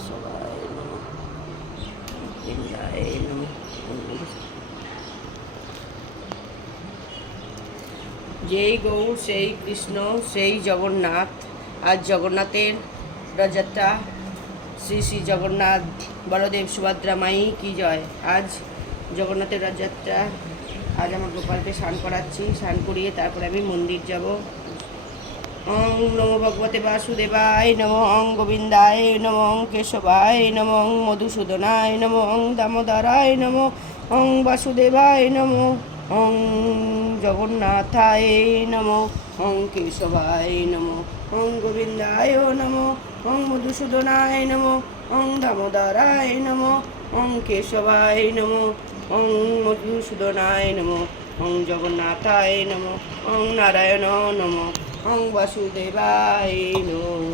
কেশবায় নমঃ গোবিন্দায় নমঃ। যেই গৌর সেই কৃষ্ণ সেই জগন্নাথ। আজ জগন্নাথের রথযাত্রা। শ্রী শ্রী জগন্নাথ বলদেব সুভদ্রা মাই কি জয়। আজ জগন্নাথের রথযাত্রা। আজ আমার গোপালকে স্নান করাচ্ছি, স্নান করিয়ে তারপরে আমি মন্দির যাব। ওং নমো ভগবতে বাসুদেবায় নমঃ, ওং গোবিন্দায় নমঃ, ওং কেশবায় নমঃ, ওং মধুসূদনায় নমঃ, ওং দামোদরায় নমঃ, ওং বাসুদেবায় নমঃ, ওং জগন্নাথায় নমঃ, ওং কেশবায় নমঃ, ওং গোবিন্দায় নমঃ, ওং মধুসূদনায় নমঃ, ওং দামোদরায় নমঃ, ওং কেশবায় নমঃ, ওং মধুসূদনায় নমঃ, ওং জগন্নাথায় নমঃ, ওং নারায়ণ নমঃ, ওং বাসুদেবায় নমঃ।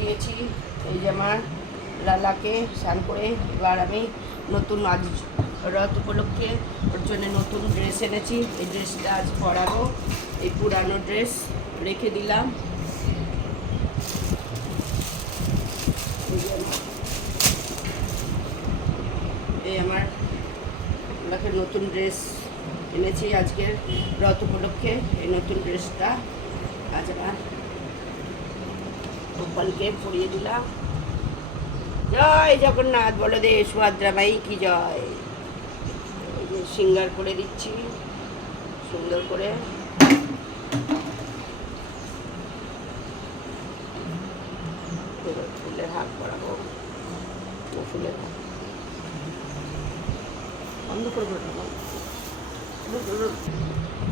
দিয়েছি এই যে আমার লালাকে স্নান করে। এবার আমি নতুন আজ রথ উপলক্ষে ওর জন্য নতুন ড্রেস এনেছি। এই ড্রেসটা আজ পরাবো। এই পুরানো ড্রেস রেখে দিলাম। এই আমার লালাকে নতুন ড্রেস এনেছি আজকের রথ উপলক্ষে। এই নতুন ড্রেসটা আজ আমার গোপালকে পরিয়ে দিলাম। জয় জগন্নাথ বলদেব সুভদ্রা মাই কি জয়। এই যে শৃঙ্গার করে দিচ্ছি সুন্দর করে। ফুলের হাত পরাবো। ফুলের হাত বন্ধ করবো।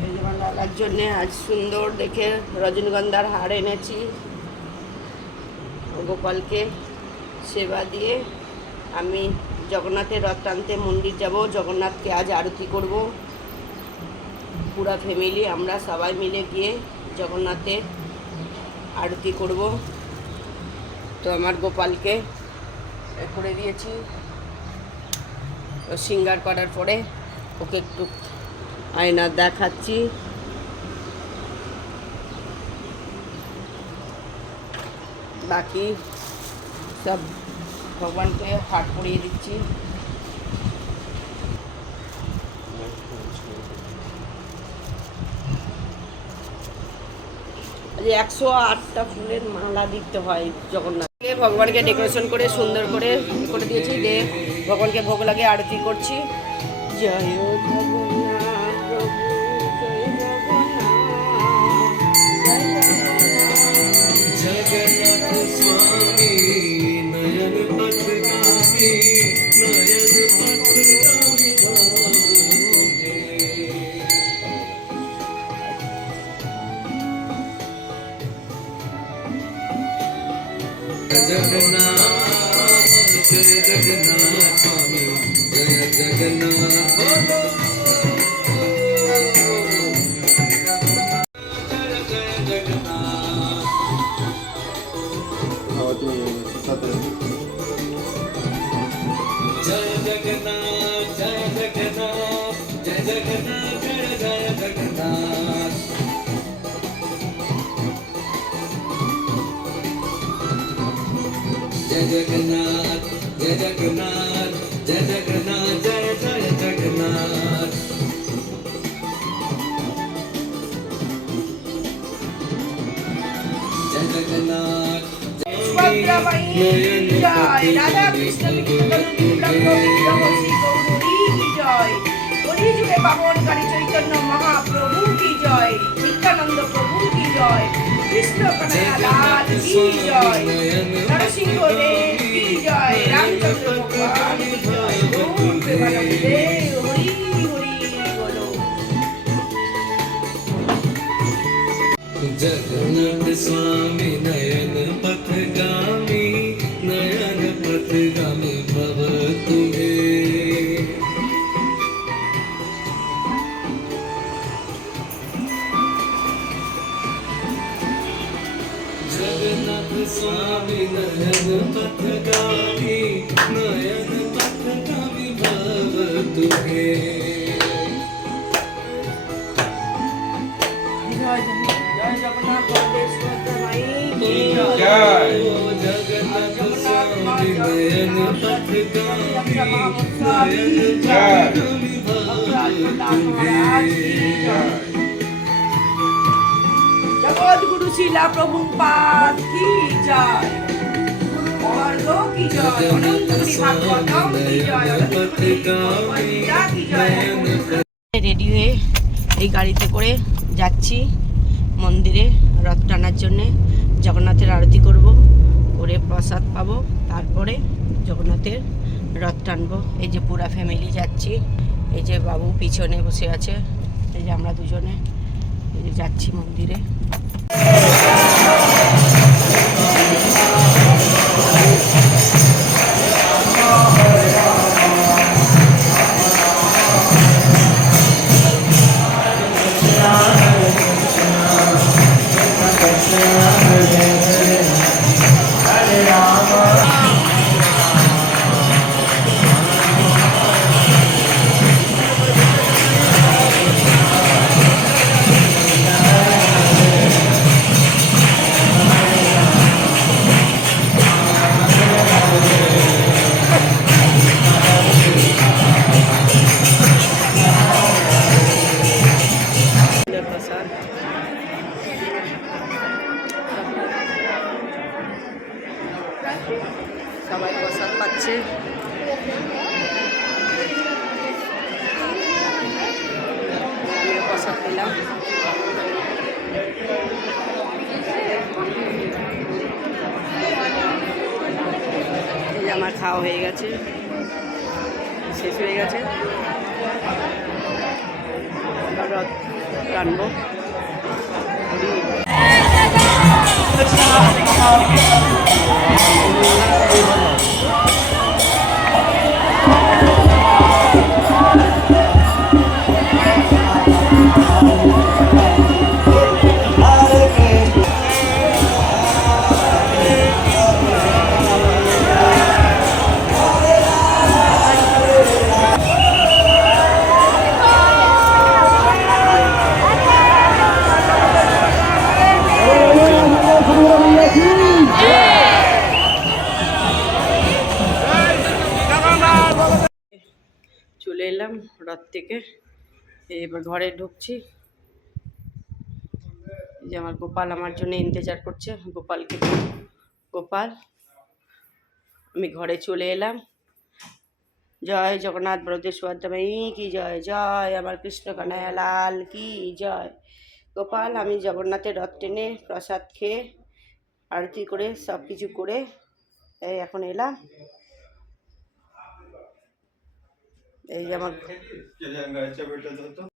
এই যে আমার লালার জন্যে আজ সুন্দর দেখে রজনীগন্ধার হার এনেছি। গোপালকে সেবা দিয়ে আমি জগন্নাথের রথ টানতে মন্দির যাব। জগন্নাথকে আজ আরতি করব। পুরা ফ্যামিলি আমরা সবাই মিলে গিয়ে জগন্নাথের আরতি করব। তো আমার গোপালকে করে দিয়েছি। শৃঙ্গার করার পরে ওকে একটু আয়না দেখাচ্ছি। বাকি সব ভগবানকে হাট পরিয়ে দিচ্ছি। 108টা ফুলের মালা দিতে হয় জগন্নাথকে। ভগবানকে ডেকোরেশন করে সুন্দর করে করে দিয়েছি। দিয়ে ভগবানকে ভোগ লাগে আরতি করছি। জয় জগন্নাথ প্রভু, জয় জগন্নাথ, জগন্নাথ স্বামী নয়ন পথগামী, নয়ন পথগামী জগন্নাথ, জয় জগন্নাথ স্বামী, জয় জগন্নাথ বলো। जय जगन्नाथ जय जगन्नाथ जय जगन्नाथ जय जय जगन्नाथ। जय जगन्नाथ जय जगन्नाथ जय जगन्नाथ जय जय जगन्नाथ। जय जगन्नाथ সুভদ্রা মাই জয়। রাধা কৃষ্ণ কি জয়। হরি যুগে পাবনকারী চৈতন্য মহাপ্রভু কি জয়। নিত্যানন্দ প্রভু কি জয়। কৃষ্ণ কনৈয়া লাল কি জয়। নরসিংহ দেব কি জয়। রামচন্দ্র ভগবান কি জয়। গৌর প্রেমানন্দে হরি হরি বলো। जगन्नाथ स्वामी नयन पथगामी, नयन पथगामी भव तुम्हें। जगन्नाथ स्वामी नयन पथगामी, नयन पथगामी भव तुम्हें। জগৎগুরু শিলা প্রভুপাদ কি জয়, গুরু বর্গ কি জয়, অনন্তগুরি ভাগবতম কি জয়, অনন্তগুরি ভগবদ্গীতা কি জয়। রেডি হয়ে এই গাড়িতে করে যাচ্ছি মন্দিরে রথ টানার জন্যে। জগন্নাথের আরতি করব, করে প্রসাদ পাবো, তারপরে জগন্নাথের রথ টানবো। এই যে পুরা ফ্যামিলি যাচ্ছি, এই যে বাবু পিছনে বসে আছে, এই যে আমরা দুজনে এই যে যাচ্ছি মন্দিরে। প্রসাদ সবাই প্রসাদ পাচ্ছে। আমিও প্রসাদ পেলাম। এই যে আমার খাওয়া হয়ে গেছে, শেষ হয়ে গেছে। রথ টানবো। চলে এলাম রথ থেকে, এবার ঘরে ঢুকছি। যে আমার গোপাল আমার জন্য ইন্তজার করছে, গোপালকে গোপাল আমি ঘরে চলে এলাম। জয় জগন্নাথ বলদেব সুভদ্রা মাই কি জয়, জয় আমার কৃষ্ণ কানাইয়া লাল কি জয়। গোপাল আমি জগন্নাথের রথ টেনে প্রসাদ খেয়ে আরতি করে সব কিছু করে এই এখন এলাম। এই যে আমার